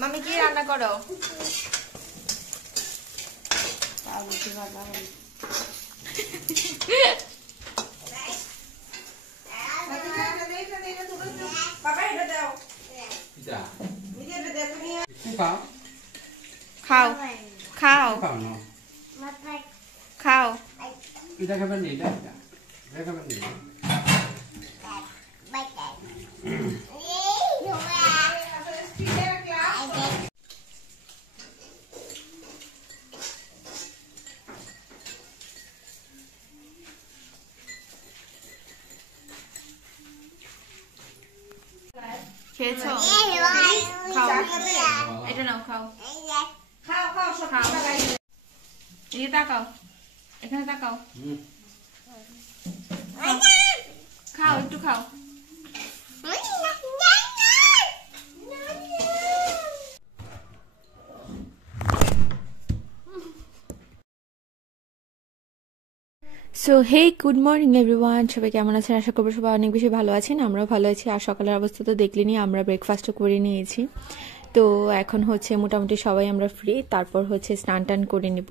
মামি কি রান্না করো? খাও খাও খাও। এটা খাবেন না, এটা খাবেন না। খেয়েছো? খাও, এটা নাও, খাও খাও খাও সব খাও। এদিকে তাকাও, এখানে তাকাও, খাও একটু খাও। So hey good morning everyone, সবাই কেমন আছেন? আশা করবো সবাই অনেক বেশি ভালো আছেন। আমরাও ভালো আছি। আর সকালের অবস্থা তো দেখলেনি, আমরা ব্রেকফাস্টও করে নিয়েছি। তো এখন হচ্ছে মোটামুটি সবাই আমরা ফ্রি। তারপর হচ্ছে স্নান টান করে নিব।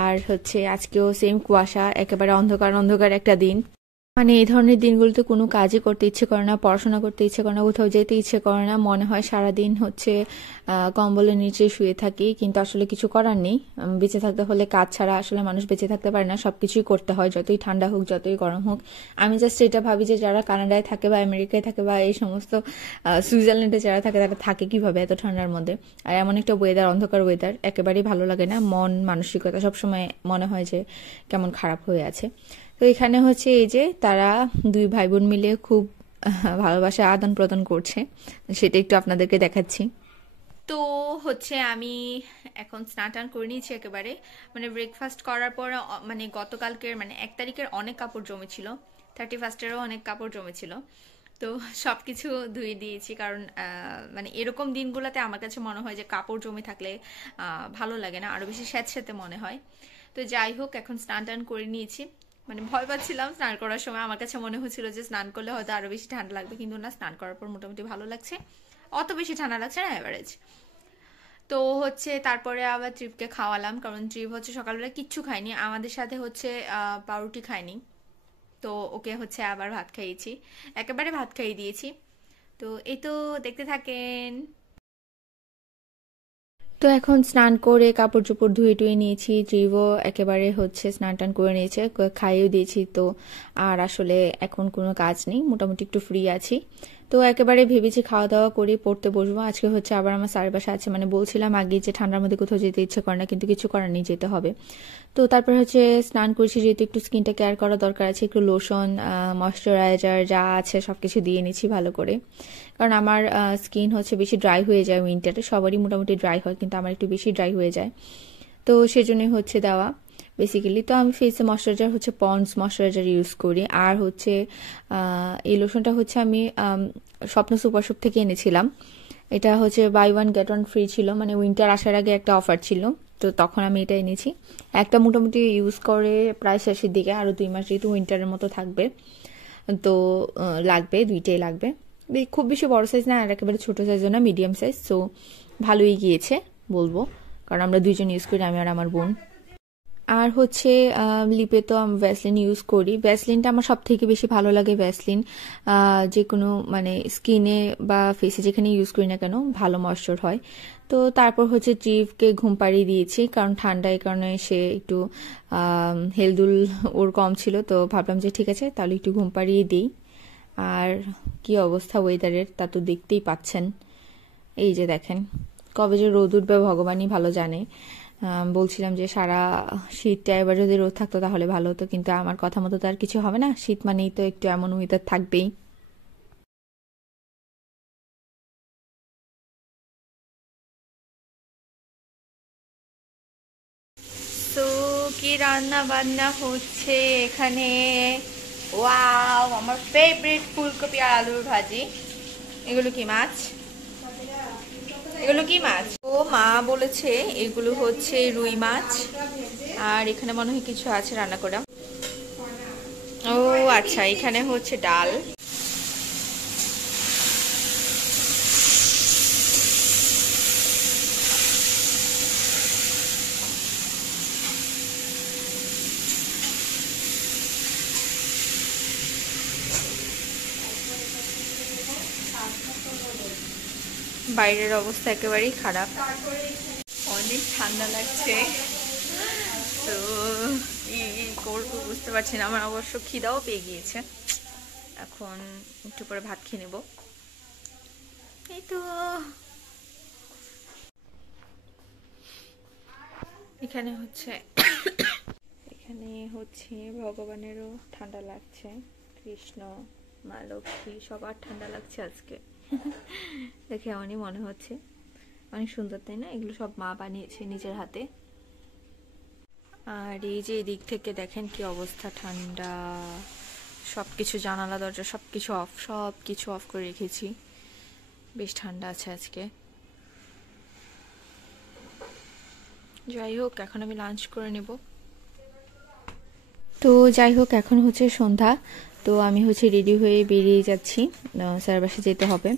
আর হচ্ছে আজকেও সেম কুয়াশা, একেবারে অন্ধকার অন্ধকার একটা দিন। মানে এই ধরনের দিনগুলোতে কোনো কাজই করতে ইচ্ছে করে না, পড়াশোনা করতে ইচ্ছে করে না, কোথাও যেতে ইচ্ছে করে না। মনে হয় সারাদিন হচ্ছে কম্বলের নিচে শুয়ে থাকি, কিন্তু আসলে কিছু করার নেই। বেঁচে থাকতে হলে কাজ ছাড়া আসলে মানুষ বেঁচে থাকতে পারে না, সবকিছুই করতে হয়, যতই ঠান্ডা হোক যতই গরম হোক। আমি জাস্ট এটা ভাবি যে যারা কানাডায় থাকে বা আমেরিকায় থাকে বা এই সমস্ত সুইজারল্যান্ডে যারা থাকে, তারা থাকে কিভাবে এত ঠান্ডার মধ্যে। আর এমন একটা ওয়েদার, অন্ধকার ওয়েদার, একেবারেই ভালো লাগে না। মন মানসিকতা সবসময় মনে হয় যে কেমন খারাপ হয়ে আছে। তো এখানে হচ্ছে এই যে তারা দুই ভাই বোন মিলে খুব ভালোবাসা আদান প্রদান করছে, সেটা একটু আপনাদেরকে দেখাচ্ছি। তো হচ্ছে আমি এখন স্নান টান করে নিয়েছি একেবারে। মানে ব্রেকফাস্ট করার পর মানে গতকালকের মানে 1 তারিখের অনেক কাপড় জমেছিল, 31-এরও অনেক কাপড় জমেছিল। তো সব কিছু ধুয়ে দিয়েছি, কারণ মানে এরকম দিনগুলোতে আমার কাছে মনে হয় যে কাপড় জমে থাকলে ভালো লাগে না, আরও বেশি স্যাঁতস্যাঁতে মনে হয়। তো যাই হোক, এখন স্নান টান করে নিয়েছি। মানে ভয় পাচ্ছিলাম স্নান করার সময়, আমার কাছে মনে হচ্ছিল যে স্নান করলে হয়তো আরো বেশি ঠান্ডা লাগবে, কিন্তু না, স্নান করার পর মোটামুটি ভালো লাগছে, অত বেশি ঠান্ডা লাগছে না, অ্যাভারেজ। তো হচ্ছে তারপরে আবার ট্রিপকে খাওয়ালাম, কারণ ট্রিপ হচ্ছে সকালবেলা কিচ্ছু খায়নি, আমাদের সাথে হচ্ছে পাউরুটি খায়নি। তো ওকে হচ্ছে আবার ভাত খাইয়েছি, একেবারে ভাত খাইয়ে দিয়েছি। তো এই তো দেখতে থাকেন। তো এখন স্নান করে কাপড় চোপড় ধুয়ে টুয়ে নিয়েছি, ট্রিভও একেবারে হচ্ছে স্নান টান করে নিয়েছে, খাইয়েও দিয়েছি। তো আর আসলে এখন কোনো কাজ নেই, মোটামুটি একটু ফ্রি আছি। তো একেবারে ভেবেছি খাওয়া দাওয়া করে পড়তে বসবো। আজকে হচ্ছে আবার আমার স্যারের বাসা আছে, মানে বলছিলাম আগে যে ঠান্ডার মধ্যে কোথাও যেতে ইচ্ছে করে না, কিন্তু কিছু করার নেই, যেতে হবে। তো তারপর হচ্ছে স্নান করছি, যেহেতু একটু স্কিনটা কেয়ার করা দরকার আছে, একটু লোশন ময়শ্চারাইজার যা আছে সবকিছু দিয়ে নিচ্ছি ভালো করে, কারণ আমার স্কিন হচ্ছে বেশি ড্রাই হয়ে যায় উইন্টারে। সবারই মোটামুটি ড্রাই হয়, কিন্তু আমার একটু বেশি ড্রাই হয়ে যায়, তো সেজন্যই হচ্ছে দেওয়া বেসিক্যালি। তো আমি ফেসে ময়শ্চারাইজার হচ্ছে পন্ডস ময়শ্চারাইজার ইউজ করি। আর হচ্ছে এই লোশনটা হচ্ছে আমি স্বপ্ন সুপার শপ থেকে এনেছিলাম। এটা হচ্ছে buy one get one free ছিল, মানে উইন্টার আসার আগে একটা অফার ছিল, তো তখন আমি এটা এনেছি। একটা মোটামুটি ইউজ করে প্রায় শেষের দিকে, আরও 2 মাস যেহেতু উইন্টারের মতো থাকবে, তো লাগবে, দুইটাই লাগবে। খুব বেশি বড় সাইজ না, আর একেবারে ছোট সাইজও না, মিডিয়াম সাইজ। সো ভালোই গিয়েছে বলবো, কারণ আমরা দুইজন ইউজ করি, আমি আর আমার বোন। আর হচ্ছে লিপে তো আমি ভ্যাসলিন ইউজ করি। ভ্যাসলিনটা আমার সব থেকে বেশি ভালো লাগে। ভ্যাসলিন যে কোনো মানে স্কিনে বা ফেসে যেখানে ইউজ করি না কেন, ভালো ময়েশ্চার হয়। তো তারপর হচ্ছে ট্রিপকে ঘুম পাড়িয়ে দিয়েছি, কারণ ঠান্ডায় কারণে সে একটু হেলদুল ওর কম ছিল, তো ভাবলাম যে ঠিক আছে তাহলে একটু ঘুম পাড়িয়ে দিই। আর কি অবস্থা ওয়েদারের তা তো দেখতেই পাচ্ছেন, এই যে দেখেন কবে যে রোদ উঠবে ভগবানই ভালো জানে। বলছিলাম যে সারা শীতটা এবার যদি রোদ থাকতো তাহলে ভালো হতো, কিন্তু আমার কথা মতো তো আর কিছু হবে না, শীত মানেই তো একটু এমন ওয়েদার থাকবেই। তো কি রান্না বান্না হচ্ছে এখানে? ওয়াও, আমার ফেভারিট ফুলকপি আর আলুর ভাজি। এগুলো কি মাছ? এগুলো কি মাছ? ও মা বলেছে এগুলো হচ্ছে রুই মাছ, আর এখানে মনে হয় কিছু আছে রান্না করা। ও আচ্ছা, এখানে হচ্ছে ডাল। বাইরের অবস্থা একেবারেই খারাপ, অনেক ঠান্ডা লাগছে। তো কি করবো বুঝতে পারছি না। আমার অবশ্য খিদাও পেয়ে গিয়েছে, এখন একটু পরে ভাত খেয়ে নেবো। এই তো এখানে হচ্ছে ভগবানেরও ঠান্ডা লাগছে, কৃষ্ণ, মা লক্ষ্মী সবার ঠান্ডা লাগছে আজকে। দেখে এমনই মনে হচ্ছে, অনেক সুন্দর তাই না? এগুলো সব মা বানিয়েছে নিজের হাতে। আর এই যে এদিক থেকে দেখেন কি অবস্থা, ঠান্ডা। সবকিছু জানালা দরজা সবকিছু অফ করে রেখেছি, বেশ ঠান্ডা আছে আজকে। যাই হোক, এখন আমি লাঞ্চ করে নেব। তো যাই হোক, এখন হচ্ছে সন্ধ্যা। তো আমি রেডি হয়ে বেরিয়ে যাচ্ছি, স্যার বাসে যেতে হবে।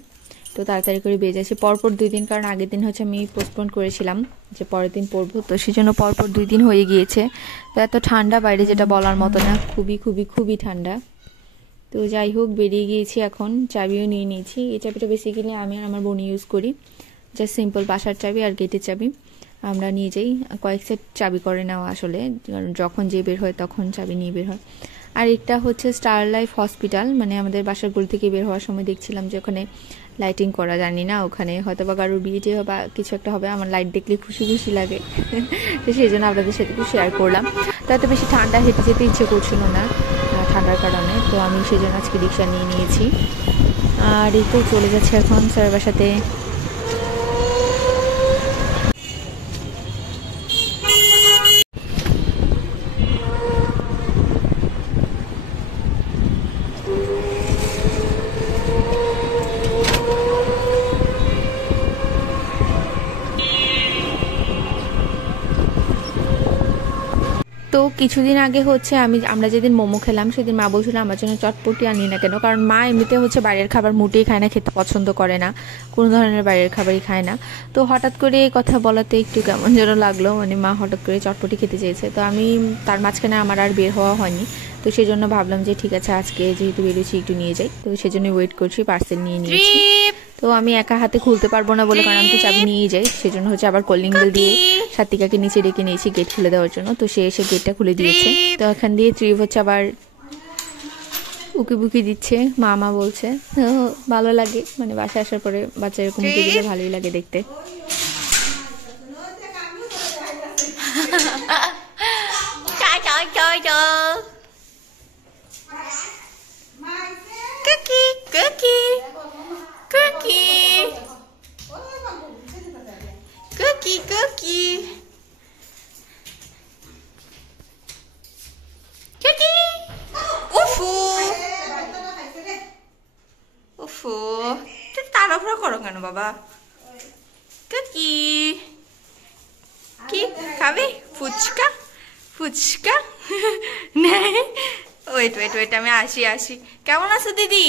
তো তাড়াতাড়ি করে বেরিয়ে যাচ্ছি পরপর 2 দিন, কারণ আগের দিন আমি পোস্টপোন করেছিলাম যে পরের দিন পড়বো, তো সেই জন্য পরপর 2 দিন হয়ে গিয়েছে। তো এত ঠান্ডা বাইরে, যেটা বলার মতো না, খুবই খুবই খুবই ঠান্ডা। তো যাই হোক, বেরিয়ে গিয়েছি এখন, চাবিও নিয়ে নিয়েছি। এই চাবিটা বেসিক্যালি আমি আর আমার বোন ইউজ করি, জাস্ট সিম্পল বাসার চাবি আর গেটের চাবি আমরা নিয়ে যাই। কয়েক সেট চাবি করে নেওয়া আসলে, যখন যে বের হয় তখন চাবি নিয়ে বের হয়। আর একটা হচ্ছে স্টার লাইফ হসপিটাল, মানে আমাদের বাসার গুল থেকে বের হওয়ার সময় দেখছিলাম যে ওখানে লাইটিং করা, জানি না ওখানে হয়তো বা কারোর বিয়ে বা কিছু একটা হবে, আমার লাইট দেখলে খুশি খুশি লাগে। তো সেই জন্য আপনাদের সাথে একটু শেয়ার করলাম। তো এত বেশি ঠান্ডা, হেঁটে যেতে ইচ্ছে করছিল না ঠান্ডার কারণে, তো আমি সেই জন্য আজকে রিক্সা নিয়ে নিয়েছি। আর এই তো চলে যাচ্ছে এখন স্যারের বাসাতে। তো কিছুদিন আগে আমরা যেদিন মোমো খেলাম, সেদিন মা বলছিল আমার জন্য চটপটি আনি না কেন, কারণ মা এমনিতে বাইরের খাবার মোটেই খায় না, খেতে পছন্দ করে না, কোনো ধরনের বাইরের খাবারই খায় না। তো হঠাৎ করে এই কথা বলাতে একটু কেমন যেন লাগলো, মানে মা হঠাৎ করে চটপটি খেতে চেয়েছে। তো আমি তার মাঝখানে আমার আর বের হওয়া হয়নি, তো সেই জন্য ভাবলাম যে ঠিক আছে, আজকে যেহেতু বেরোচ্ছি একটু নিয়ে যাই। তো সেই জন্য ওয়েট করছি, পার্সেল নিয়ে নিয়েছি। তো আমি একা হাতে খুলতে পারবো না বলে, কারণ আমি তো চাবি নিয়েই যাই, সেজন্য আবার কলিং বেল দিয়ে সাত্বিকাকে নিচে ডেকে নিয়েছি গেট খুলে দেওয়ার জন্য। তো সে এসে গেটটা খুলে দিয়েছে। তো এখান দিয়ে ত্রিভ আবার উকি বুকি দিচ্ছে, মামা বলছে। ভালো লাগে, মানে বাসায় আসার পরে বাচ্চা এরকম উকি দিলে ভালোই লাগে দেখতে। তাড়াহুড়া করো কেন বাবা? কি কি খাবি? ফুচকা ফুচকা? ওয়েট, আমি আসি। কেমন আছো দিদি?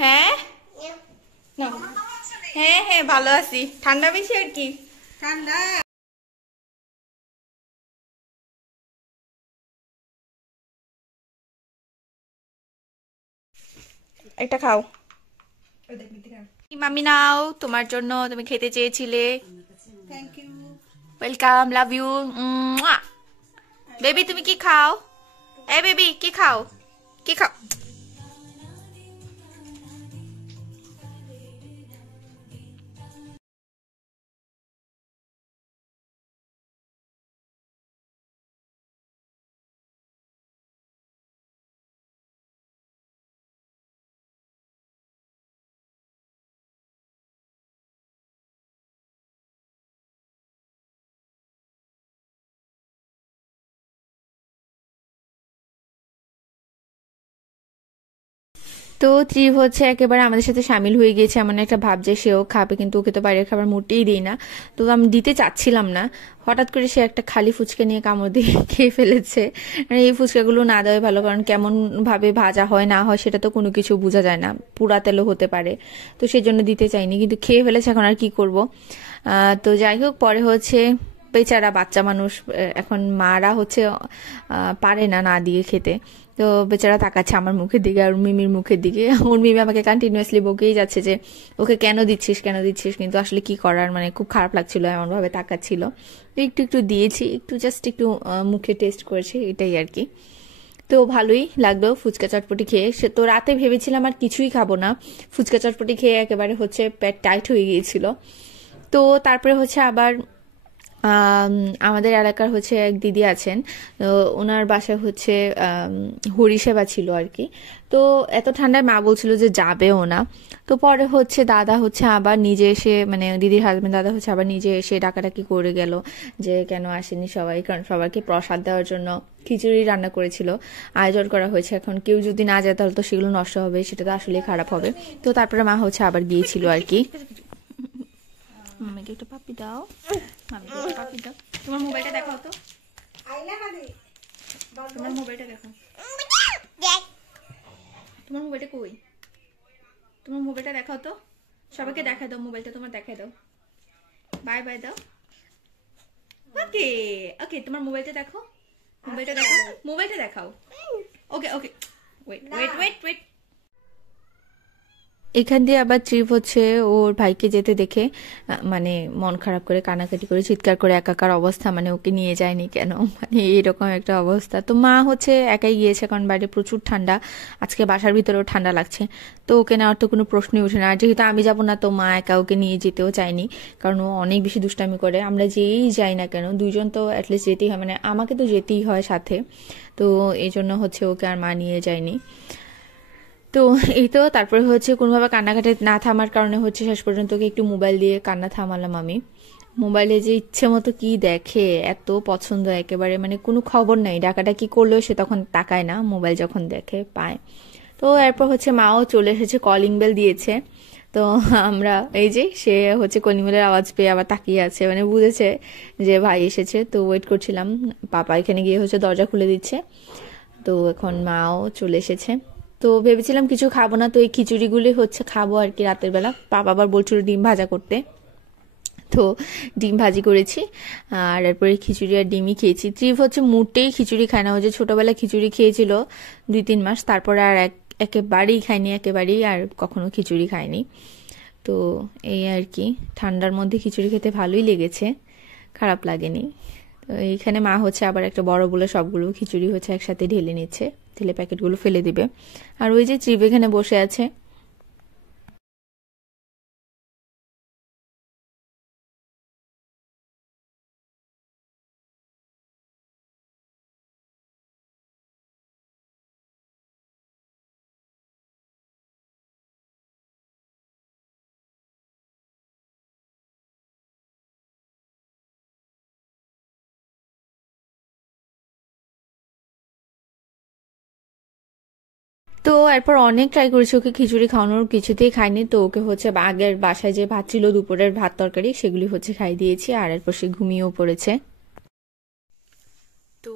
হ্যাঁ হ্যাঁ ভালো আছি। ঠান্ডা বেশি আর কি, ঠান্ডা। একটা খাও। মামি নাও, তোমার জন্য, তুমি খেতে চেয়েছিলে। Thank you, welcome, love you. Baby তুমি কি খাও? বেবি কি খাও? তো ত্রিভ একেবারে আমাদের সাথে সামিল হয়ে গিয়েছে, এমন একটা ভাব যে সেও খাবে, কিন্তু ওকে তো বাইরের খাবার মোটেই দিই না। তো আমি দিতে চাচ্ছিলাম না, হঠাৎ করে সে একটা খালি ফুচকা নিয়ে কামড় দিয়ে খেয়ে ফেলেছে। মানে এই ফুচকাগুলো না দেওয়াই ভালো, কারণ কেমন ভাবে ভাজা হয় না হয় সেটা তো কোনো কিছু বোঝা যায় না, পুরা তেলও হতে পারে। তো সেই জন্য দিতে চাইনি, কিন্তু খেয়ে ফেলেছে, এখন আর কি করব। তো যাই হোক, পরে বেচারা বাচ্চা মানুষ, এখন মারা পারে না দিয়ে খেতে। তো তো বেচারা তাকাচ্ছে আমার মুখের দিকে আর মিমির মুখের দিকে। ওর মিমি আমাকে কন্টিনিউয়াসলি বকেই যাচ্ছে যে ওকে কেন দিচ্ছিস কেন দিচ্ছিস, কিন্তু আসলে কি করার, মানে খুব খারাপ লাগছিল এমনভাবে তাকাচ্ছিল। একটু একটু দিয়েছি, একটু জাস্ট একটু মুখে টেস্ট করেছি, এটাই আর কি। তো ভালোই লাগলো ফুচকা চটপটি খেয়ে। সে তো রাতে ভেবেছিলাম আর কিছুই খাবো না, ফুচকা চটপটি খেয়ে একেবারে হচ্ছে পেট টাইট হয়ে গিয়েছিল। তো তারপরে হচ্ছে আবার আমাদের এলাকার হচ্ছে এক দিদি আছেন, তো ওনার বাসায় হচ্ছে হরিসেবা ছিল আর কি। তো এত ঠান্ডায় মা বলছিল যে যাবেও না। তো পরে হচ্ছে দাদা হচ্ছে আবার নিজে এসে, মানে দিদির হাজবেন্ড দাদা হচ্ছে আবার নিজে এসে ডাকাডাকি করে গেল যে কেন আসেনি সবাই, কারণ সবাইকে প্রসাদ দেওয়ার জন্য খিচুড়ি রান্না করেছিল, আয়োজন করা হয়েছে। এখন কেউ যদি না যায় তাহলে তো সেগুলো নষ্ট হবে, সেটা তো আসলে খারাপ হবে। তো তারপরে মা হচ্ছে আবার গিয়েছিল আর কি। মামিকে একটা পাপি দাও, মামিকে একটা পাপি দাও। তোমার মোবাইলটা দেখাও তো, তোমার মোবাইলটা দেখাও। তোমার মোবাইলটা কই, তোমার মোবাইলটা দেখাও তো, সবাইকে দেখাই দাও মোবাইলটা, তোমার দেখাই দাও, বাই বাই দাও। ওকে ওকে, তোমার মোবাইলটা দেখো, মোবাইলটা দেখাও, মোবাইলটা দেখাও। ওকে ওকে, ওয়েট ওয়েট ওয়েট ওয়েট। এখান দিয়ে আবার ট্রিপ হচ্ছে ওর ভাইকে যেতে দেখে মানে মন খারাপ করে কানাকাটি করে চিৎকার করে একাকার অবস্থা, মানে ওকে নিয়ে যায়নি কেন, মানে এরকম একটা অবস্থা। তো মা হচ্ছে একাই গিয়েছে, কারণ বাইরে প্রচুর ঠান্ডা, আজকে বাসার ভিতরেও ঠান্ডা লাগছে। তো ওকে নেওয়ার তো কোনো প্রশ্নই ওঠে না, আর যেহেতু আমি যাবো না তো মা একা ওকে নিয়ে যেতেও চায়নি, কারণ ও অনেক বেশি দুষ্টামি করে। আমরা যেই যাই না কেন দুইজন তো অ্যাটলিস্ট যেতেই হয়, মানে আমাকে তো যেতেই হয় সাথে। তো এই জন্য হচ্ছে ওকে আর মা নিয়ে যায়নি। তো এই তো তারপরে হচ্ছে কোনোভাবে কান্নাকাটি না থামার কারণে হচ্ছে শেষ পর্যন্ত ওকে একটু মোবাইল দিয়ে কান্না থামালাম আমি। মোবাইলে যে ইচ্ছে মতো কি দেখে, এত পছন্দ একেবারে, মানে কোনো খবর নাই, ডাকাডাকি করলেও সে তখন তাকায় না, মোবাইল যখন দেখে পায়। তো এরপর হচ্ছে মাও চলে এসেছে, কলিং বেল দিয়েছে। তো আমরা এই যে সে হচ্ছে কলিং বেলের আওয়াজ পেয়ে আবার তাকিয়ে আছে, মানে বুঝেছে যে ভাই এসেছে। তো ওয়েট করছিলাম, পাপা এখানে গিয়ে হচ্ছে দরজা খুলে দিচ্ছে। তো এখন মাও চলে এসেছে। তো ভেবেছিলাম কিছু খাবো না, তো এই খিচুড়িগুলি হচ্ছে খাবো আর কি রাতের বেলা। পাপা আবার বলছিল ডিম ভাজা করতে, তো ডিম ভাজি করেছি। আর এরপরে খিচুড়ি আর ডিমই খেয়েছি। ত্রিভ হচ্ছে মোটেই খিচুড়ি খায় না, ও যে ছোটবেলায় খিচুড়ি খেয়েছিল 2-3 মাস, তারপরে আর একেবারেই খায়নি, একেবারেই আর কখনো খিচুড়ি খায়নি। তো এই আর কি, ঠান্ডার মধ্যে খিচুড়ি খেতে ভালোই লেগেছে, খারাপ লাগেনি। তো এইখানে মা হচ্ছে আবার একটা বড় বলে সবগুলো খিচুড়ি হচ্ছে একসাথে ঢেলে নিচ্ছে, ঢেলে প্যাকেটগুলো ফেলে দিবে। আর ওই যে ত্রিভ এখানে বসে আছে। তো এরপর অনেক ট্রাই করেছি ওকে খিচুড়ি খাওয়ানোর, কিছুতেই খায়নি। তো ওকে হচ্ছে আগের বাসায় যে ভাত ছিল দুপুরের ভাত তরকারি সেগুলি হচ্ছে খাই দিয়েছি, আর এরপর সে ঘুমিয়েও পড়েছে। তো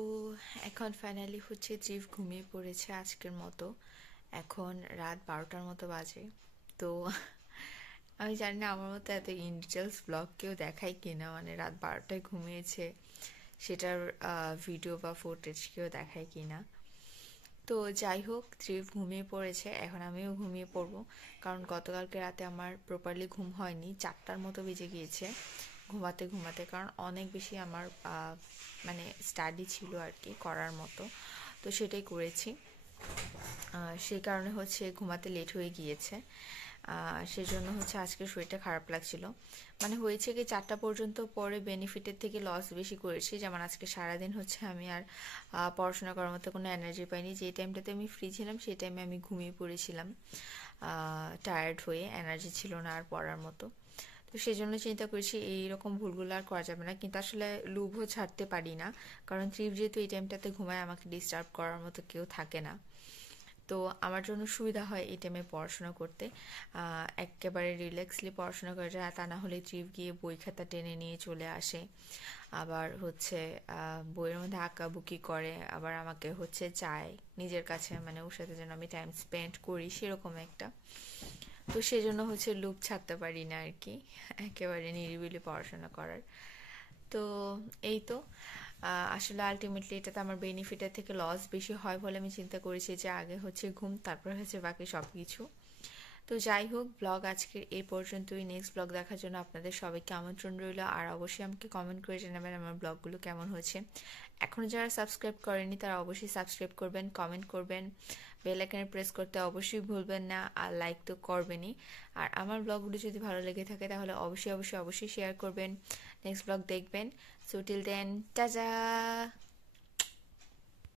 এখন ফাইনালি হচ্ছে জিভ ঘুমিয়ে পড়েছে আজকের মতো। এখন রাত 12টার মতো বাজে। তো আমি জানি না আমার মতো এত ইন ডিটেলস ব্লগ কেউ দেখায় কিনা, মানে রাত 12টায় ঘুমিয়েছে সেটার ভিডিও বা ফুটেজ কেউ দেখায় কিনা। তো যাই হোক, ত্রিভ ঘুমিয়ে পড়েছে, এখন আমিও ঘুমিয়ে পড়বো, কারণ গতকালকে রাতে আমার প্রপারলি ঘুম হয়নি, 4টার মতো বেজে গিয়েছে ঘুমাতে ঘুমাতে, কারণ অনেক বেশি আমার মানে স্টাডি ছিল আর কি করার মতো, তো সেটাই করেছি। সেই কারণে হচ্ছে ঘুমাতে লেট হয়ে গিয়েছে। সেজন্য হচ্ছে আজকে শরীরটা খারাপ লাগছিল। মানে হয়েছে কি 4টা পর্যন্ত পরে বেনিফিটের থেকে লস বেশি করেছি। যেমন আজকে সারাদিন হচ্ছে আমি আর পড়াশোনা করার মতো কোনো এনার্জি পাইনি। যে টাইমটাতে আমি ফ্রি ছিলাম সেই টাইমে আমি ঘুমিয়ে পড়েছিলাম, টায়ার্ড হয়ে, এনার্জি ছিল না আর পড়ার মতো। তো সেই জন্য চিন্তা করেছি এইরকম ভুলগুলো আর করা যাবে না, কিন্তু আসলে লোভও ছাড়তে পারি না, কারণ ত্রিভ যেহেতু এই টাইমটাতে ঘুমায় আমাকে ডিস্টার্ব করার মতো কেউ থাকে না। তো আমার জন্য সুবিধা হয় এই টাইমে পড়াশোনা করতে, একেবারে রিল্যাক্সলি পড়াশোনা করা যায়। তা না হলে ট্রিপ গিয়ে বই খাতা টেনে নিয়ে চলে আসে, আবার হচ্ছে বইয়ের মধ্যে আঁকাবুকি করে, আবার আমাকে হচ্ছে চায় নিজের কাছে, মানে ওর সাথে যেন আমি টাইম স্পেন্ড করি সেরকম একটা। তো সেজন্য হচ্ছে লুপ ছাড়তে পারি না আর কি, একেবারে নিরিবিলি পড়াশোনা করার। তো এই তো আসলে আলটিমেটলি এটাতে আমার বেনিফিটের থেকে লস বেশি হয় বলে আমি চিন্তা করেছি যে আগে হচ্ছে ঘুম, তারপর হচ্ছে বাকি সব কিছু। তো যাই হোক, ব্লগ আজকের এই পর্যন্তই। নেক্সট ব্লগ দেখার জন্য আপনাদের সবাইকে আমন্ত্রণ রইল। আর অবশ্যই আমাকে কমেন্ট করে জানাবেন আমার ব্লগগুলো কেমন হয়েছে। এখনও যারা সাবস্ক্রাইব করেনি তারা অবশ্যই সাবস্ক্রাইব করবেন, কমেন্ট করবেন, বেল আইকনে প্রেস করতে অবশ্যই ভুলবেন না, আর লাইক তো করবেনই। আর আমার ব্লগগুলো যদি ভালো লেগে থাকে তাহলে অবশ্যই অবশ্যই অবশ্যই শেয়ার করবেন, নেক্সট ব্লগ দেখবেন। So till then, tata.